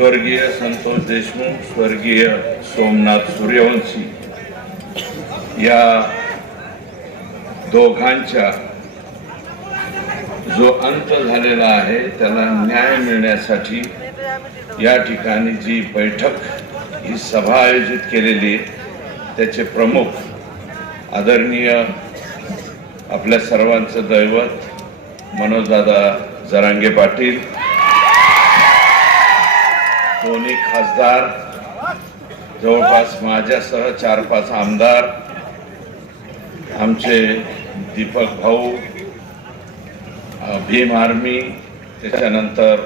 स्वर्गीय संतोष देशमुख स्वर्गीय सोमनाथ सूर्यवंशी या दोघांच्या जो अंत झालेला आहे त्याला न्याय मिळण्यासाठी या ठिकाणी जी बैठक ही सभा आयोजित केलेली आहे त्याचे प्रमुख आदरणीय आपल्या सर्वांचं दैवत मनोजदादा जरांगे पाटील दोन्ही खासदार जवळपास माझ्यासह चार पाच आमदार आमचे दीपक भाऊ भीम आर्मी त्याच्यानंतर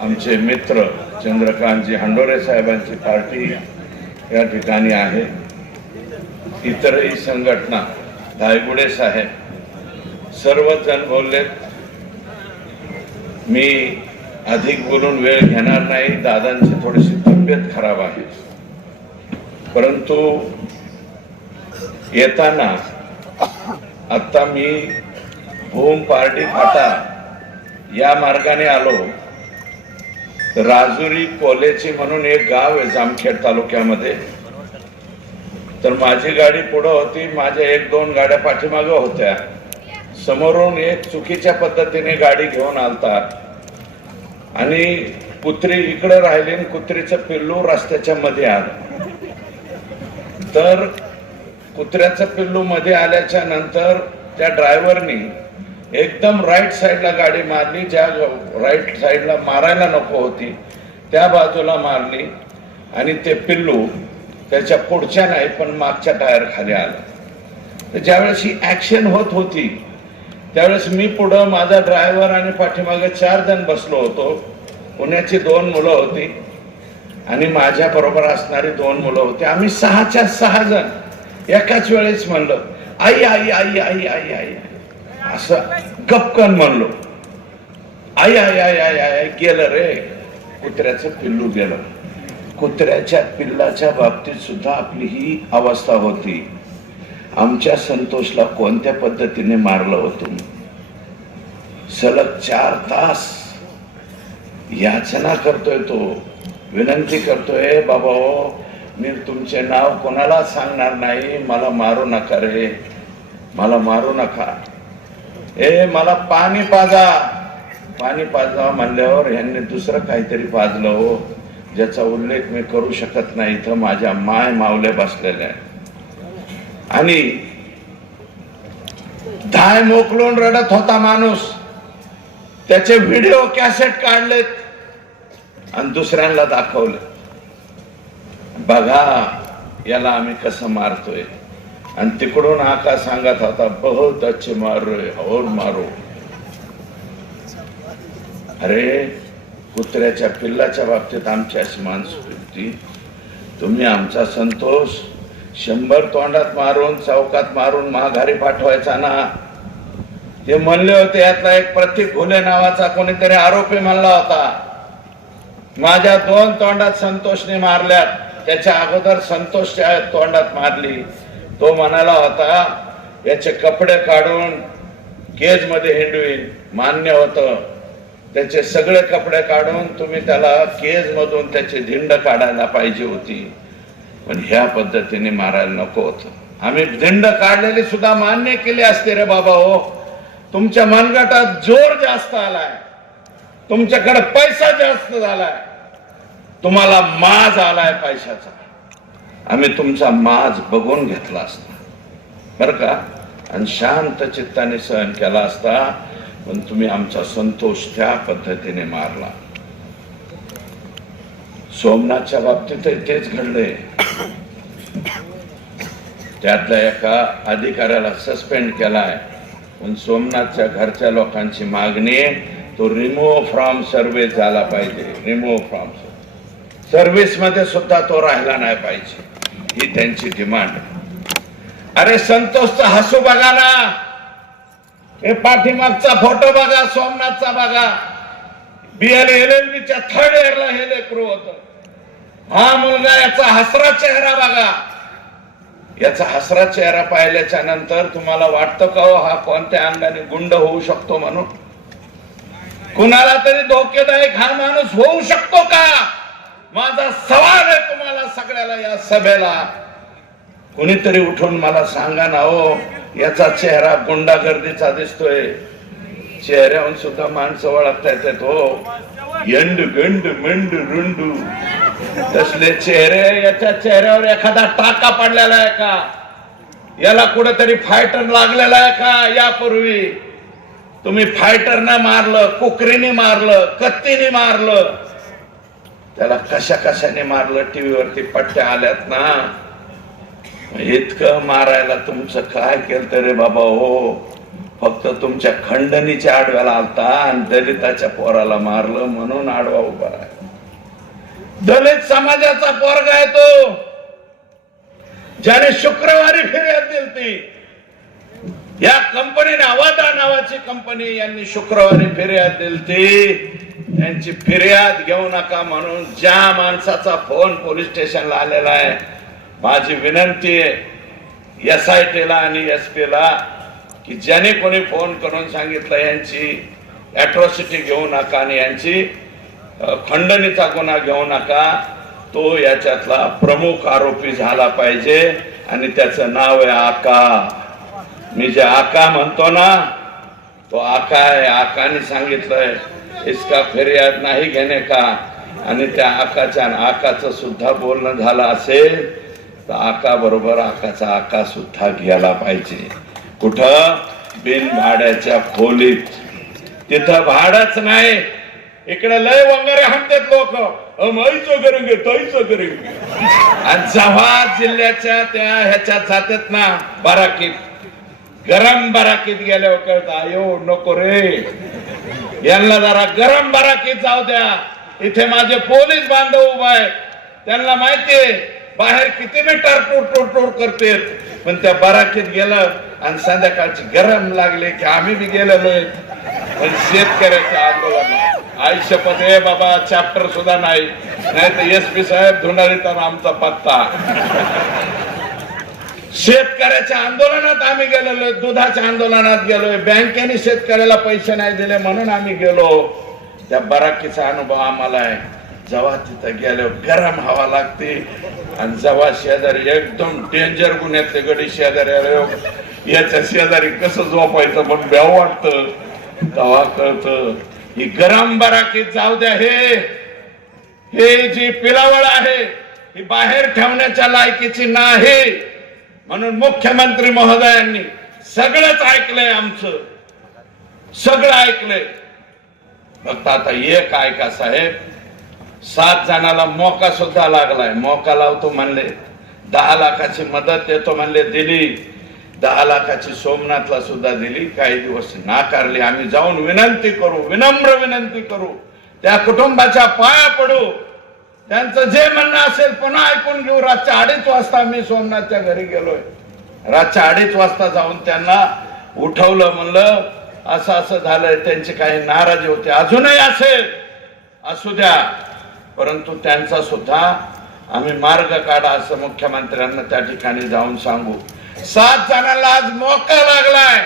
आमचे मित्र चंद्रकांतजी हंडोरे साहेबांची पार्टी या ठिकाणी आहे. इतरही संघटना धायगुडे साहेब सर्वजण बोललेत मी अधिक बोलून वेळ घेणार नाही दादांची थोडीशी तब्येत खराब आहे. परंतु येताना आता मी भूम पार्टी फाटा या मार्गाने आलो. राजुरी कोलेची म्हणून एक गाव आहे जामखेड तालुक्यामध्ये. तर माझी गाडी पुढं होती माझ्या एक दोन गाड्या पाठीमागं होत्या. समोरून एक चुकीच्या पद्धतीने गाडी घेऊन आलता. आणि कुत्री इकडे राहिले आणि कुत्रीचं पिल्लू रस्त्याच्या मध्ये आलं. तर कुत्र्याचं पिल्लू मध्ये आल्याच्यानंतर त्या ड्रायव्हरनी एकदम राईट साईडला गाडी मारली ज्या राईट साईडला मारायला नको होती त्या बाजूला मारली आणि ते पिल्लू त्याच्या पुढच्या नाही पण मागच्या टायर खाली आलं. तर ज्यावेळेस ही ऍक्शन होत होती त्यावेळेस मी पुढं माझा ड्रायव्हर आणि पाठीमागे चार जण बसलो होतो. पुण्याची दोन मुलं होती. आणि माझ्या बरोबर असणारी दोन मुलं होती. आम्ही सहाच्या सहा जण. एकाच वेळेस म्हणलं आई आई आई आई आई आई. असं गपकन म्हणलो. आई आई आई आई आई आई गेलं रे. कुत्र्याचं पिल्लू गेलं. कुत्र्याच्या पिल्लाच्या बाबतीत सुद्धा आपली ही अवस्था होती. आमच्या संतोषला कोणत्या पद्धतीने मारलं होतं सलग चार तास याचना करतोय तो. विनंती करतोय बाबा हो मी तुमचे नाव कोणाला सांगणार नाही. मला मारू नका रे. मला मारू नका. ए मला पाणी पाजा. पाणी पाजा म्हणल्यावर यांनी दुसरं काहीतरी पाजलं हो. ज्याचा उल्लेख मी करू शकत नाही. इथं माझ्या माय मावले बसलेल्या आहे आणि धाय मोकलून रडत होता माणूस. त्याचे व्हिडिओ कॅसेट काढलेत आणि दुसऱ्यांना दाखवले. बघा याला आम्ही कसं मारतोय. आणि तिकडून आका सांगत होता बहुत अच्छे मारोय हो और मारो. अरे कुत्र्याच्या पिल्लाच्या बाबतीत आमची अशी माणसं होती. तुम्ही आमचा संतोष. शंभर तोंडात मारून चौकात मारून महाघारी पाठवायचा ना. ते म्हणले होते यातला एक प्रतीक घुले नावाचा कोणीतरी आरोपी म्हणला होता. माझ्या दोन तोंडात संतोषने मारल्यात. त्याच्या अगोदर संतोषच्या तोंडात मारली. तो म्हणाला होता याचे कपडे काढून केजमध्ये हिंडवीन मान्य होतं. त्याचे सगळे कपडे काढून तुम्ही त्याला केज मधून त्याची धिंड काढायला पाहिजे होती. पण ह्या पद्धतीने मारायला नको होतं. आम्ही धिंड काढलेली सुद्धा मान्य केली असते रे बाबा हो. तुमच्या मनगटात जोर जास्त आलाय. तुमच्याकडे पैसा जास्त झालाय. तुम्हाला माज आलाय पैशाचा. आम्ही तुमचा माज बघून घेतला असता. बर का? आणि शांत चित्ताने सहन केला असता. पण तुम्ही आमचा संतोष त्या पद्धतीने मारला. सोमनाथच्या बाबतीत तेच घडलंय. त्यातल्या एका अधिकाऱ्याला सस्पेंड केलाय. पण सोमनाथच्या घरच्या लोकांची मागणी तो रिमूव्ह फ्रॉम सर्व्हिस झाला पाहिजे. रिमूव्ह फ्रॉम सर्व्हिसमध्ये सुद्धा तो राहिला नाही पाहिजे. ही त्यांची डिमांड अरे संतोषचा हसू बघा ना. हे पाठीमागचा फोटो बघा सोमनाथचा बघा. बीएल एल एल बीच्या थर्ड इयरला हे लेकरू होतं. हा मुलगा याचा हसरा चेहरा बघा. याचा हसरा चेहरा पाहिल्याच्या नंतर तुम्हाला वाटतं का हो हा कोणत्या अंगाने गुंड होऊ शकतो म्हणून? कुणाला तरी धोकेदायक हा माणूस होऊ शकतो का? माझा सवाल आहे तुम्हाला सगळ्याला या सभेला. कुणीतरी उठून मला सांगा ना हो याचा चेहरा गुंडागर्दीचा दिसतोय. चेहऱ्याहून सुद्धा माणसं ओळखता येतात हो. यंड गंड मंड रुंडू. तसले चेहरे याच्या चेहऱ्यावर एखादा टाका पडलेला आहे का? याला कुठेतरी फायटर लागलेला आहे का? यापूर्वी. तुम्ही फायटरने मारलं कुकरीने मारलं कत्तीने मारलं. त्याला कशा कशाने मारलं? टीव्हीवरती पट्ट्या आल्यात ना. इतकं मारायला तुमचं काय केलं तरी बाबा? हो. फक्त तुमच्या खंडणीच्या आडव्याला आलता आणि दलिताच्या पोराला मारलं म्हणून आडवा उभा आहे दलित समाजाचा पोरगा आहे तो. ज्याने शुक्रवारी फिर्याद दिली या कंपनीने अवादा नावाची कंपनी यांनी शुक्रवारी फिर्याद दिली त्यांची फिर्याद घेऊ नका म्हणून ज्या माणसाचा फोन पोलीस स्टेशनला आलेला आहे माझी विनंती आहे एस आय टीला आणि एस ला की ज्याने कोणी फोन करून सांगितलं यांची अॅट्रॉसिटी घेऊ नका आणि यांची खंडणीचा गुन्हा घेऊ नका. तो याच्यातला प्रमुख आरोपी झाला पाहिजे आणि त्याचं नाव आहे आका. मी जे आका म्हणतो ना तो आका आहे. आकाने सांगितलंय इसका फिर्याद नाही घेणे का? आणि त्या आकाच्या आकाचं सुद्धा बोलणं झालं असेल तर आका बरोबर आकाचा आका सुद्धा घ्यायला पाहिजे. कुठं? बिन भाड्याच्या खोलीत. तिथं भाडच नाही. इकडे लय वगैरे हाणतात लोक. माईचं करेंगे ताईचं करेंगे आणि जेव्हा जिल्ह्याच्या त्या ह्याच्यात जातात ना बाराकीत गरम बाराकीत गेल्यावर कळत आयो नको रे. यांना जरा गरम बाराकीत जाऊ द्या. इथे माझे पोलीस बांधव उभा आहेत. त्यांना माहितीये बाहेर किती मी टरटूर टोरटूर करते पण त्या बाराकीत गेलं आणि संध्याकाळची गरम लागले की आम्ही बी गेलेलो आहे. पण शेतकऱ्याच्या आंदोलनात. आयुष्यपद हे बाबा चॅप्टर सुद्धा नाही. नाही तर एस पी साहेब धुंडारीता आमचा पत्ता. शेतकऱ्याच्या आंदोलनात आम्ही गेलेलो दुधाच्या आंदोलनात गेलोय बँकेने शेतकऱ्याला पैसे नाही दिले म्हणून आम्ही गेलो. त्या बराकीचा अनुभव आम्हाला आहे. जेव्हा तिथं गेलो गरम हवा लागते. आणि जेव्हा शेजारी एकदम डेंजर गुन्ह्यातले गडी शेजारी आले याच्या शेजारी कसं झोपायचं? पण ब्याव वाटत. तेव्हा कळत ही गरम बराकीत जाऊ द्या हे. हे जी पिलावळ आहे ही बाहेर ठेवण्याच्या लायकीची नाही. म्हणून मुख्यमंत्री महोदयांनी सगळंच ऐकलंय आमचं. सगळं ऐकलंय. फक्त आता एक ऐका साहेब. सात जणाला मोका सुद्धा लागलाय. मोका लावतो म्हणले. दहा लाखाची मदत देतो म्हणले दिली. दहा लाखाची सोमनाथला सुद्धा दिली. काही दिवस नाकारली. आम्ही जाऊन विनंती करू विनम्र विनंती करू. त्या कुटुंबाच्या पाया पडू. त्यांचं जे म्हणणं असेल पुन्हा ऐकून घेऊ. रातच्या अडीच वाजता मी सोमनाथच्या घरी गेलोय. रातच्या अडीच वाजता जाऊन त्यांना उठवलं म्हणलं असं असं झालंय. त्यांची काही नाराजी होते. अजूनही असेल. असू द्या. परंतु त्यांचा सुद्धा आम्ही मार्ग काढा असं मुख्यमंत्र्यांना त्या ठिकाणी जाऊन सांगू. सात जणांना आज मोका लागलाय.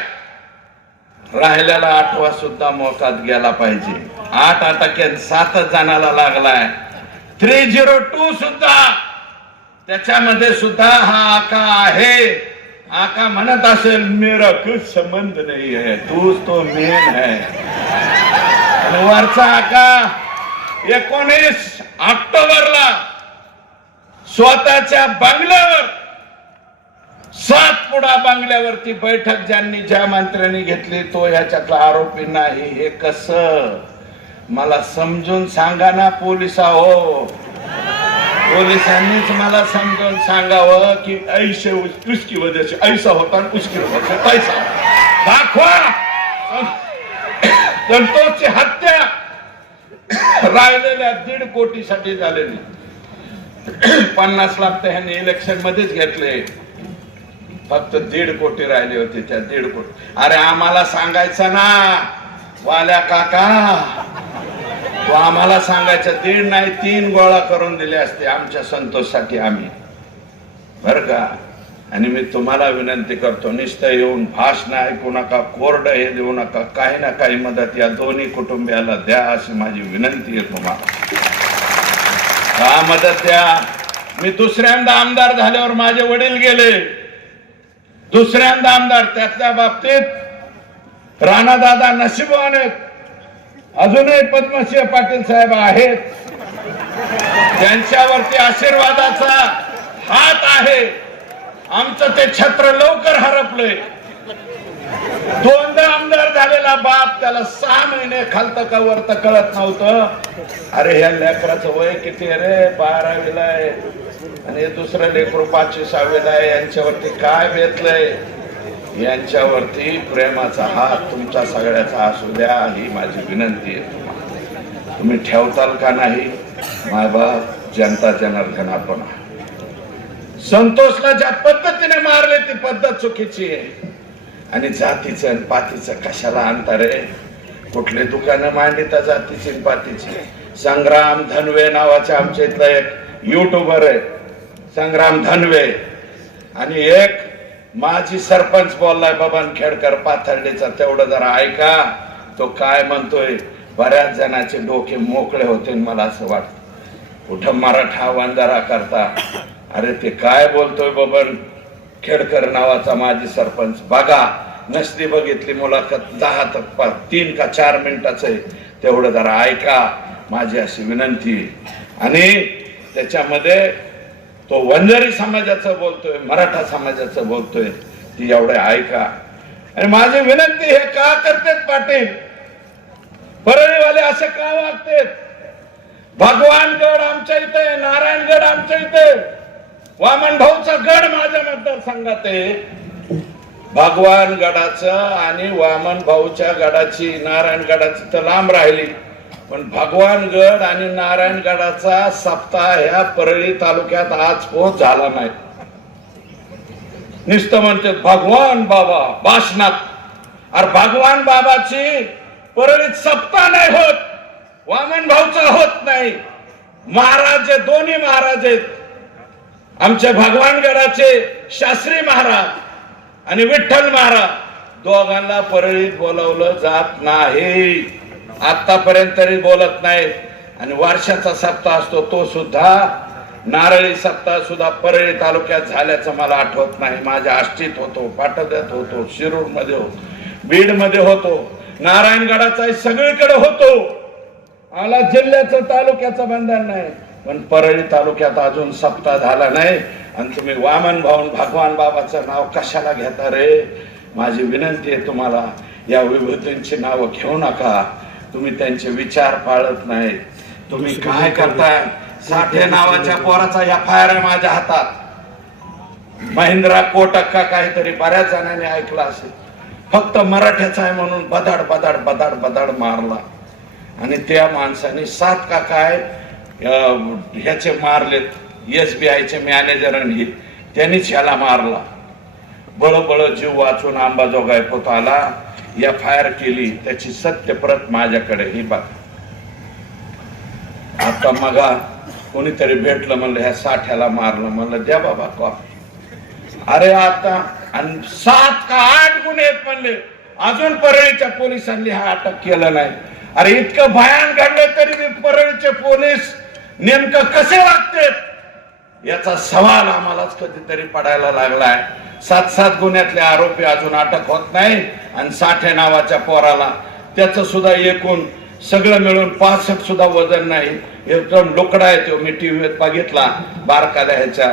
राहिलेला आठवा सुद्धा मोकात गेला पाहिजे. आठ अटकेत सातच जणाला लागलाय. थ्री झिरो टू सुद्धा. त्याच्यामध्ये सुद्धा हा आका आहे. आका म्हणत असेल मेरा कुछ संबंध नाही है तूच तो मेन है. वरचा आका एकोणीस ऑक्टोबरला स्वतःच्या बंगल्यावर सात पुढा बांगल्यावरती बैठक ज्यांनी ज्या मंत्र्यांनी घेतली तो ह्याच्यातला आरोपी नाही. हे कस? मला समजून सांगा ना पोलिसा हो पोलिसांनीच मला समजून सांगावं की ऐसे उसकी वजह से ऐसा होता आणि उसकी वजह से पैसा दाखवा! संतोषची हत्या राहिलेल्या दीड कोटीसाठी झालेली. पन्नास लाख तर ह्यांनी इलेक्शन मध्येच घेतले. फक्त दीड कोटी राहिले होते त्या दीड कोटी. अरे आम्हाला सांगायचं ना वाल्या काका. तो आम्हाला सांगायचं दीड नाही तीन गोळा करून दिले असते आमच्या संतोषसाठी आम्ही. बर का? आणि मी तुम्हाला विनंती करतो निस्त येऊन भाषण ऐकू नका कोरड हे देऊ नका काही ना काही मदत या दोन्ही कुटुंबियाला द्या अशी माझी विनंती आहे तुम्हाला. का मदत द्या. मी दुसऱ्यांदा आमदार झाल्यावर माझे वडील गेले. दुसऱ्यांदा आमदार त्यातल्या बाबतीत राणादादा नशिबवान आहेत. अजूनही पद्मसिंह पाटील साहेब आहेत. त्यांच्यावरती आशीर्वादाचा हात आहे. आमचं ते छत्र लवकर हरपलंय. दोनदा आमदार झालेला बाप त्याला सहा महिने खालत का वरत कळत नव्हतं. अरे ह्या लेकराचं वय किती अरे रे? बारावीला आहे. आणि दुसरं लेकरू पाचशे सहावीला आहे. यांच्यावरती काय बेतलंय? यांच्यावरती प्रेमाचा हात तुमच्या सगळ्याचा असू द्या ही माझी विनंती आहे तुम्हाला. तुम्ही ठेवताल का नाही? मायबाप जनता जनार्दन आपण संतोषला ज्या पद्धतीने मारले ती पद्धत चुकीची आहे. आणि जातीचं आणि पातीचं कशाला अंतर आहे? कुठले दुकानं मांडिता जातीची पातीची? संग्राम धनवे नावाचा आमच्या इथला एक युट्यूबर आहे. संग्राम धनवे. आणि एक माझी सरपंच बोललाय बबन खेडकर पाथर्डीचा तेवढं जरा ऐका. तो काय म्हणतोय? बऱ्याच जणांचे डोके मोकळे होते मला असं वाटतं. कुठं मराठा वंजारा करता? अरे ते काय बोलतोय बबन खेडकर नावाचा माजी सरपंच. बघा नसली बघितली मुलाखत दहा तर तीन का चार मिनिटाचं आहे. तेवढं जरा ऐका माझी अशी विनंती आहे. आणि त्याच्यामध्ये तो वंजारी समाजाचं बोलतोय मराठा समाजाचं बोलतोय ती एवढे ऐका. आणि माझी विनंती हे का करतेत पाटील? परळीवाले असे का वागतेत? भगवानगड आमच्या इथे नारायणगड आमच्या इथे. वामन भाऊचा गड माझ्या मतदारसंघात आहे भगवान गडाचं आणि वामन भाऊच्या गडाची नारायण गडाची तर लांब राहिली. पण भगवान गड आणि नारायण गडाचा सप्ताह ह्या परळी तालुक्यात आज पोहोच झाला नाही. नुसतं म्हणते भगवान बाबा भाषणात अरे भगवान बाबाची परळीत सप्ताह नाही होत. वामन भाऊचा होत नाही. महाराज दोन्ही महाराज आहेत. आमच्या भगवानगडाचे शास्त्री महाराज आणि विठ्ठल महाराज दोघांना परळीत बोलवलं जात नाही. आतापर्यंत तरी बोलत नाहीत आणि वर्षाचा सप्ताह असतो तो सुद्धा नारळी सप्ताह सुद्धा परळी तालुक्यात झाल्याचं मला आठवत नाही. माझ्या आष्टीत होतो पाटद्यात होतो शिरूरमध्ये होतो बीडमध्ये होतो नारायणगडाचा सगळीकडे होतो. आला जिल्ह्याचं तालुक्याचं बंधन नाही. पण परळी तालुक्यात अजून सप्ताह झाला नाही. आणि तुम्ही वामन भाऊन भगवान बाबाचं नाव कशाला घेता रे? माझी विनंती आहे तुम्हाला या विभूतींची नावं घेऊ नका. तुम्ही त्यांचे विचार पाळत नाही. तुम्ही काय करताय? साठे नावाच्या पोराचा या फायर आहे माझ्या हातात. महिंद्रा कोटक का काहीतरी बऱ्याच जणांनी ऐकलं असेल. फक्त मराठ्याचा आहे म्हणून बदाड बदाड बदाड बदाड मारला. आणि त्या माणसाने सात का काय ह्याचे मारलेत एस बी आयचे मॅनेजरांनी त्यांनीच ह्याला मारला. बळबळ जीव वाचून अंबाजोगाई पोत आला. आय आर केली. त्याची सत्य प्रत माझ्याकडे ही बात आता मगा कोणीतरी भेटलं म्हणलं ह्या साठ्याला मारलं म्हणलं द्या बाबा कॉफी अरे आता आणि सात का आठ गुन्हे आहेत म्हणले. अजून परळीच्या पोलिसांनी हा अटक केलं नाही. अरे इतकं भयान घडलं तरी परळीचे पोलीस नेमकं कसे वागतात? याचा सवाल आम्हालाच कधीतरी पडायला लागलाय. सात सात गुन्ह्यातले आरोपी अजून अटक होत नाही आणि साठे नावाच्या पोराला. त्याचं सुद्धा एकूण सगळं मिळून पासष्ट सुद्धा वजन नाही. एकदम लोकडा आहे तो. मी टीव्हीत बघितला. बारकाल्या ह्याच्या.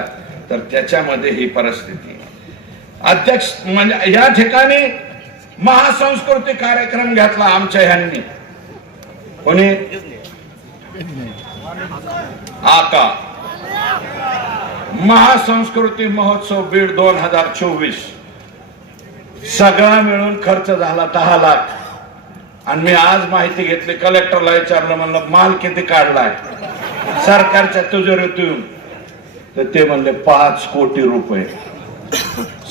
तर त्याच्यामध्ये ही परिस्थिती. अध्यक्ष म्हणजे या ठिकाणी महासंस्कृती कार्यक्रम घेतला आमच्या ह्यांनी. कोणी? आका महासंस्कृती महोत्सव बीड दोन हजार चोवीस. सगळा मिळून खर्च झाला दहा लाख. आणि मी आज माहिती घेतली कलेक्टरला विचारलं म्हणलं माल किती काढलाय? सरकारच्या तिजोरीतून. तर ते म्हणले पाच कोटी रुपये.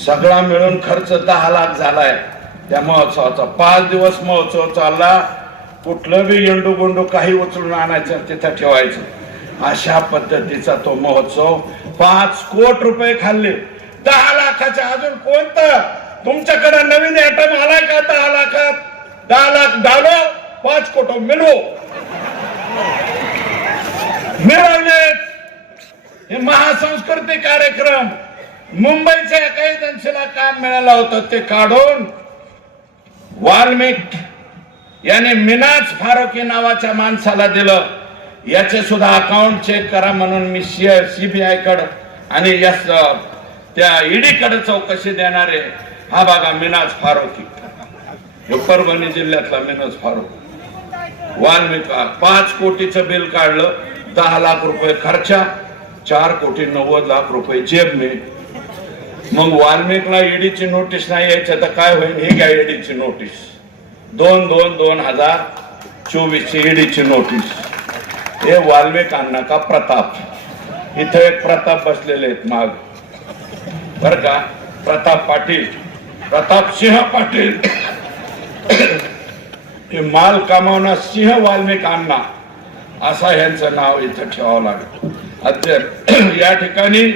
सगळा मिळून खर्च दहा लाख झालाय. त्या महोत्सवाचा पाच दिवस महोत्सव चालला. कुठलं बी येंडू गोंडू काही उचलून आणायचं तिथं ठेवायचं. अशा पद्धतीचा तो महोत्सव पाच कोट रुपये खाल्ले. दहा लाखाच्या अजून कोणतं? तुमच्याकडे नवीन आयटम आलाय का दहा लाखात? दहा लाख डालो पाच कोट मिळो. मिळवलेत हे महासंस्कृती कार्यक्रम. मुंबईच्या एका एजन्सीला काम मिळालं होतं ते काढून वाल्मिक याने मिनाज फारुकी नावाच्या माणसाला दिलं. याचे सुद्धा अकाउंट चेक करा म्हणून मी सीबीआयकडे आणि या त्या ईडी कडे चौकशी देणारे हा बघा मिनाज फारुकी. परभणी जिल्ह्यातला मिनाज फारुकी. वाल्मिका पाच कोटीचं बिल काढलं दहा लाख रुपये खर्चा चार कोटी नव्वद लाख रुपये जेब मी मग वाल्मिकला ईडीची नोटीस नाही यायचं तर काय होईल? हे घ्या ईडीची नोटीस दोन दोन दोन हजार चोवीस ची ईडीची नोटीस हे वाल्मिकांना का प्रताप? इथं एक प्रताप बसलेले आहेत माग. बर का? प्रताप पाटील. प्रताप सिंह पाटील. हे माल कमावणार सिंह वाल्मिक अण्णा. असा यांचं नाव इथं ठेवावं लागेल. अध्यक्ष या ठिकाणी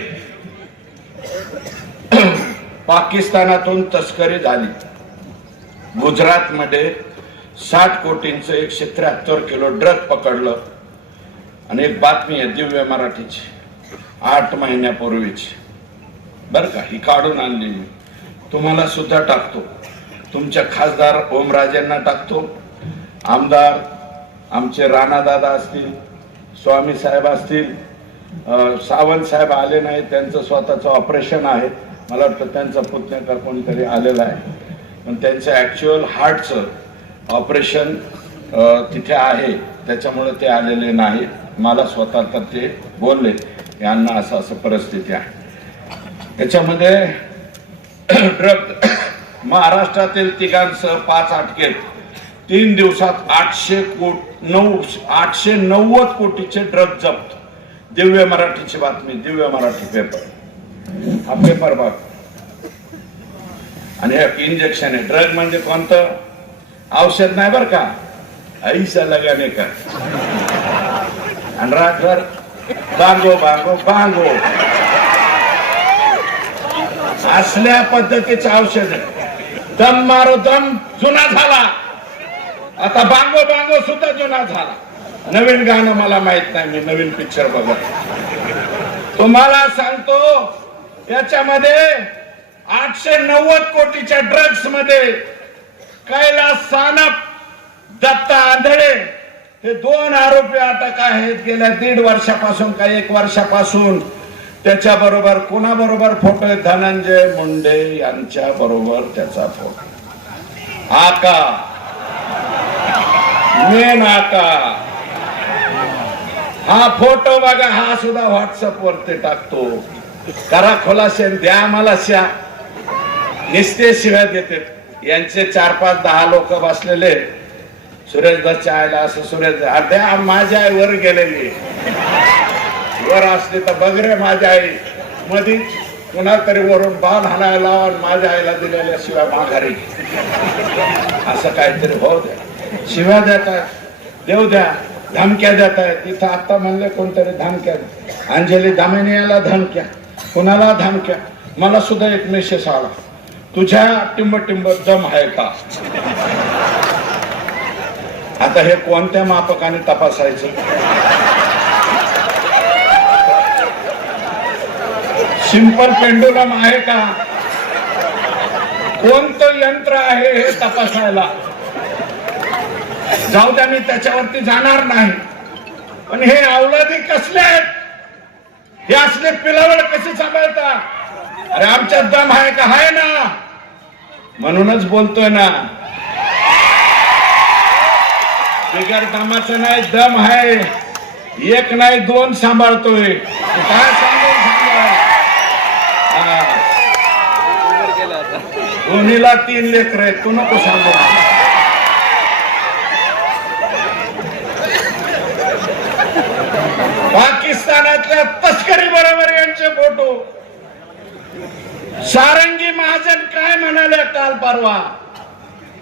पाकिस्तानातून तस्करी झाली. गुजरातमध्ये साठ कोटींचं एकशे त्र्याहत्तर किलो ड्रग पकडलं. आणि एक बातमी आहे दिव्य मराठीची. आठ महिन्यापूर्वीची. बर का ही काढून आणली मी. तुम्हाला सुद्धा टाकतो. तुमच्या खासदार ओमराजेंना टाकतो. आमदार आमचे राणादादा असतील स्वामी साहेब असतील सावंत साहेब आले नाही त्यांचं स्वतःचं ऑपरेशन आहे. मला वाटतं त्यांचा पुतण्याचा कोणीतरी आलेला आहे. पण त्यांचं ऍक्च्युअल हार्टचं ऑपरेशन तिथे आहे. त्याच्यामुळे ते आलेले नाही. मला स्वतः तर ते बोलले यांना असं असं परिस्थिती आहे. त्याच्यामध्ये ड्रग महाराष्ट्रातील तिघांसह पाच अटकेत. तीन दिवसात आठशे कोट नऊ आठशे नव्वद कोटीचे ड्रग जप्त. दिव्य मराठीची बातमी दिव्य मराठी पेपर हा पेपर बघ. आणि इंजेक्शन आहे. ड्रग म्हणजे कोणतं? औषध नाही बर का? ऐसा लगाने का? आणि रातभर बांगो बांगो बांगो असल्या पद्धतीचे औषध दम मारो दम जुना झाला. आता बांगो बांगो सुद्धा जुना झाला. नवीन गाणं मला माहीत नाही मी नवीन पिक्चर बघत तुम्हाला सांगतो याच्यामध्ये आठशे नव्वद कोटीच्या ड्रग्समध्ये कैलास सानप दत्ता आंधळे हे दोन आरोपी अटक आहेत. गेल्या दीड वर्षापासून काही एक वर्षापासून त्याच्या बरोबर कोणाबरोबर फोटो आहे धनंजय मुंडे यांच्या बरोबर त्याचा फोटो. आका मेन आका हा फोटो बघा हा सुद्धा व्हॉट्सअप वरती टाकतो. करा खुलासे द्या मला श्या निस्ते शिव्या देते. यांचे चार पाच दहा लोक बसलेले. सुरेश दत्तच्या आईला असं सुरेश दत्त, द्या माझी आई वर गेलेली. वर असली तर बघ रे माझी आई. मधी कुणा तरी वरून बाण हाणायला आणि माझ्या आईला दिलेल्या शिवाय माघारी. असं काहीतरी हो द्या. शिव्या देत आहेत. देऊ द्या. धमक्या देत आहेत. तिथं आता म्हणले कोणतरी धमक्या अंजली दामिनी याला धमक्या. कुणाला धमक्या? मला सुद्धा एक मेसेज आला. तुझ्या टिंब टिंब दम आहे का आता हे कोणत्या मापकाने तपासायचं? सिंपल पेंडुलम आहे का कोणतं यंत्र आहे हे तपासायला? जाऊ द्या मी त्याच्यावरती जाणार नाही. पण हे अवलादी कसले आहेत? हे असले पिलावड कसे सांभाळता? अरे आमच्यात दम आहे का? आहे ना. म्हणूनच बोलतोय ना. बिगर दमाचं नाही दम आहे. एक नाही दोन सांभाळतोय. काय सांगून दोन्हीला तीन लेकर आहेत तू नको सांगू. पाकिस्तानातल्या तस्करी बरोबर यांचे फोटो. सारंगी महाजन काय म्हणाले काल परवा?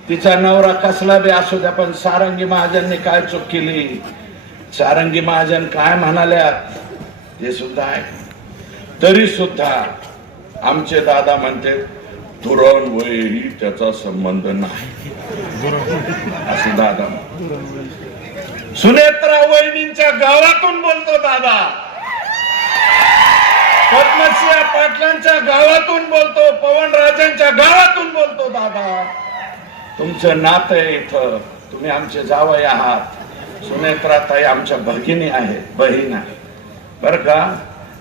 तिचा नवरा कसला बी असू द्या पण सारंगी महाजनने काय चूक केली? सारंगी महाजन काय म्हणाल्या? ते सुद्धा आहे. तरी सुद्धा आमचे दादा म्हणते धुरण वयही त्याचा संबंध नाही. असं दादा सुनेत्रा वहिनींच्या गावातून बोलतो दादा. पद्मसिंह पाटलांच्या गावातून बोलतो पवन राजांच्या गावातून बोलतो दादा. तुमचं नातं आहे इथं. तुम्ही आमचे जावई आहात. सुनेत्राताई आमच्या भगिनी आहेत बहीण आहे. बर का?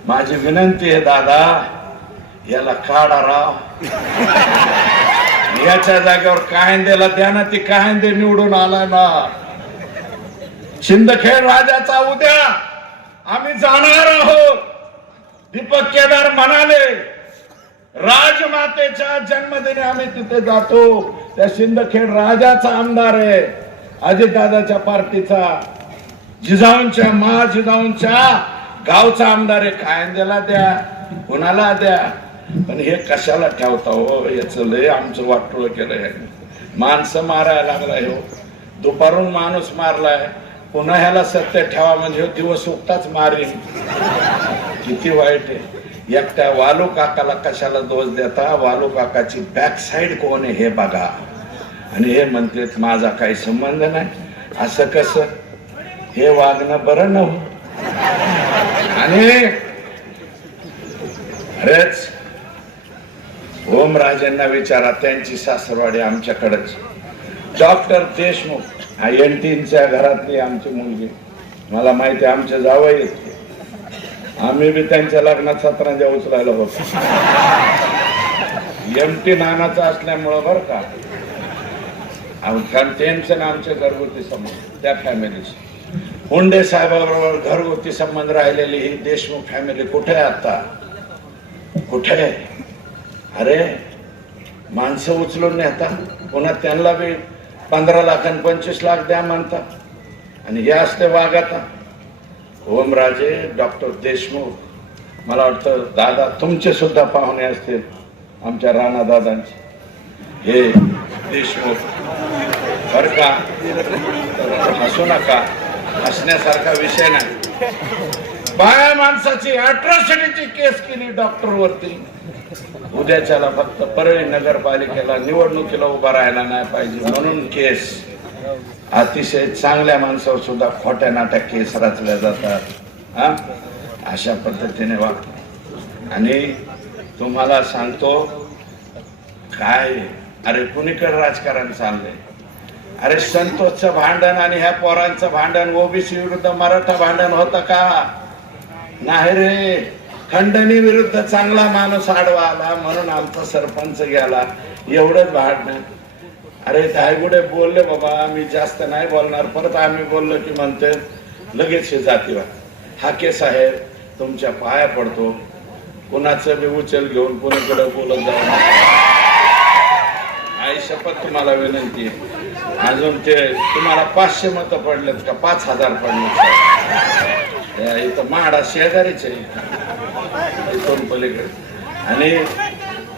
माझी विनंती आहे दादा याला काढा राव. याच्या जागेवर कायंदेला द्या ना ती कायंदे निवडून आला ना. शिंदखेड राजाचा उद्या आम्ही जाणार आहोत. दीपक केदार म्हणाले राजमातेच्या जन्मदिनी आम्ही तिथे जातो. त्या शिंदखेड राजाचा आमदार आहे अजितदादाच्या पार्टीचा. जिजाऊंच्या मा जिजाऊंच्या गावचा आमदार आहे. कायंद्याला द्या कुणाला द्या. पण हे कशाला ठेवता हो? याच लय आमचं वाटोळ केलंय. माणसं मारायला लागलाय हो. दुपारून माणूस मारलाय. पुन्हा ह्याला सत्य ठेवा म्हणजे दिवस उगताच मारीन किती वाईट आहे. एकट्या वालू काकाला कशाला दोष देता? वालू काकाची बॅक साईड कोण आहे हे बघा. आणि हे म्हणते माझा काही संबंध नाही. असं कसं? हे वागणं बरं नव्ह आणि खरेच ओमराजेंना विचारा त्यांची सासरवाडी आमच्याकडेच. डॉक्टर देशमुख हा एनटीनच्या घरातली आमची मुलगी. मला माहिती आहे, आमचे जावई येते आम्ही बी त्यांच्या लग्नात सतरांच्या उचलायला होतो. एम टी नानाचा असल्यामुळं बरं का. कारण त्यांचे ना आमचे घरगुती संबंध त्या फॅमिलीचे. हुंडे साहेबाबरोबर घरगुती संबंध राहिलेली ही देशमुख फॅमिली कुठे आहे आता? कुठे? आहे अरे माणसं उचलून नेता. पुन्हा त्यांना बी पंधरा लाख आणि पंचवीस लाख द्या म्हणतात. आणि हे असते वाघ आता. ओमराजे डॉक्टर देशमुख मला वाटतं दादा तुमचे सुद्धा पाहुणे असतील आमच्या राणा दादांचे. हे देशमुख बर का? हसू नका. हसण्यासारखा विषय नाही. बाया माणसाची अट्रॉसिटीची केस केली डॉक्टर वरती. उद्याच्याला फक्त परळी नगरपालिकेला निवडणुकीला उभा राहायला नाही पाहिजे म्हणून केस. अतिशय चांगल्या माणसावर सुद्धा खोट्या नाट्या केस रचल्या जातात. हा? अशा पद्धतीने वागतात आणि तुम्हाला सांगतो काय? अरे कुणीकडे राजकारण चाललंय? अरे संतोषचं भांडण आणि ह्या पोरांचं भांडण ओबीसी विरुद्ध मराठा भांडण होतं का? नाही रे. खंडणी विरुद्ध चांगला माणूस आडवा आला म्हणून आमचा सरपंच गेला. एवढंच भांडण. अरे धायगुडे बोलले बाबा? मी जास्त नाही बोलणार. परत आम्ही बोललो की म्हणते लगेच हे जातीवर. हाके साहेब तुमच्या पाया पडतो. कुणाचं बी उचल घेऊन कुणाकडे बोलत जाऊ आई शपथ तुम्हाला विनंती अजून ते तुम्हाला पाचशे मत पडलेत का? पाच हजार पडले इथं माडा शेजारीच आहे. इथून पलीकडे. आणि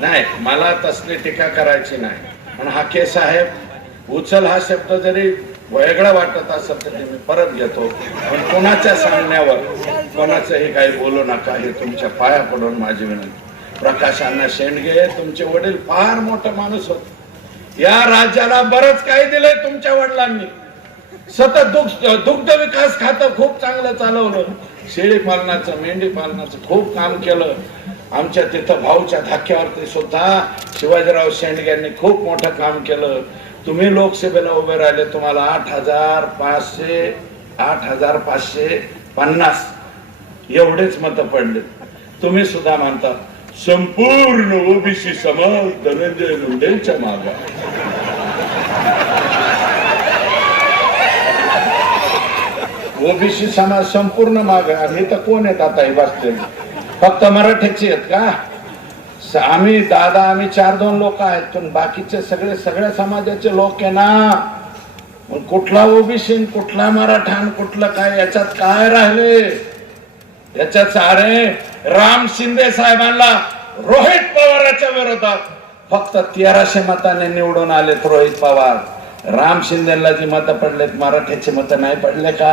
नाही मला तसली टीका करायची नाही. पण हा के साहेब उचल हा शब्द जरी वेगळा वाटत असेल तरी मी परत घेतो. पण कोणाच्या सांगण्यावर कोणाचंही काही बोलू नका हे तुमच्या पाया पडून माझी विनंती. प्रकाशांना शेंडगे तुमचे वडील फार मोठा माणूस होत. या राज्याला बरंच काही दिलंय तुमच्या वडिलांनी. सतत दुग्ध दुग्ध विकास खातं खूप चांगलं चालवलं. शेळी पालनाचं मेंढी पालनाचं खूप काम केलं. आमच्या तिथं भाऊच्या धाक्यावरती सुद्धा शिवाजीराव शेंडग्यांनी खूप मोठं काम केलं. तुम्ही लोकसभेला उभे राहिले तुम्हाला आठ हजार पाचशे आठ हजार पाचशे पन्नास एवढेच मत पडले. तुम्ही सुद्धा मानता संपूर्ण ओबीसी समाज धनंजय मुंडेंच्या मागा. ओबीसी समाज संपूर्ण मागणार आम्ही तर कोण आहेत आता हे बसले फक्त मराठ्याचे आहेत का? आम्ही दादा आम्ही चार दोन लोक आहेत. पण बाकीचे सगळे सगळ्या समाजाचे लोक आहे ना. कुठला ओबीसी कुठला मराठा आणि कुठलं काय याच्यात काय राहिले? याच्यात सारे राम शिंदे साहेबांना रोहित पवाराच्या विरोधात फक्त तेराशे मताने निवडून आलेत रोहित पवार. राम शिंदेला जी मतं पडलेत मराठ्याची मतं नाही पडले का?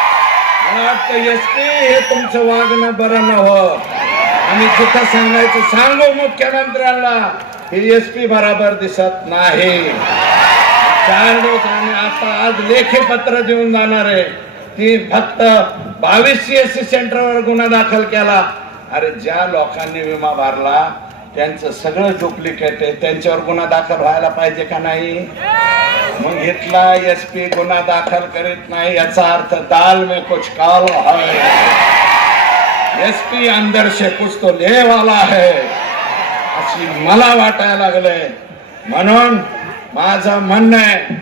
मला एस पी हे तुमचं वागणं बरं नव्हतं आणि तिथं सांगायचं सांगू मुख्यमंत्र्याला हे एस पी बराबर दिसत नाही. चार दिवसांनी आता आज लेखी पत्र देऊन जाणार आहे. ती फक्त बावीस सी एस सी सेंटरवर गुन्हा दाखल केला. अरे ज्या लोकांनी विमा भरला त्यांचं सगळं डुप्लिकेट आहे. त्यांच्यावर गुन्हा दाखल व्हायला पाहिजे का नाही? मग इथला एस पी गुन्हा दाखल करीत नाही याचा अर्थ दाल में कुछ काल है. एस पी अंदर से कुछ तो ले वाला है. अशी मला वाटायला लागलंय. म्हणून माझं म्हणणं आहे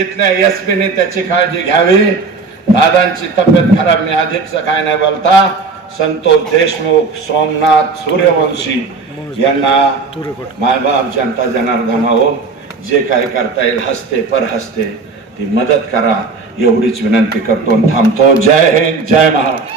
इथल्या एस ने त्याची काळजी घ्यावी. दादांची तब्येत खराब मी अधिकच काय नाही बोलता. संतोष देशमुख सोमनाथ सूर्यवंशी यांना मायबाप जनता जनार्दन हो. जे काय करता येईल हसते पर हसते ती मदत करा. एवढीच विनंती करतो थांबतो. जय हिंद जय महाराष्ट्र.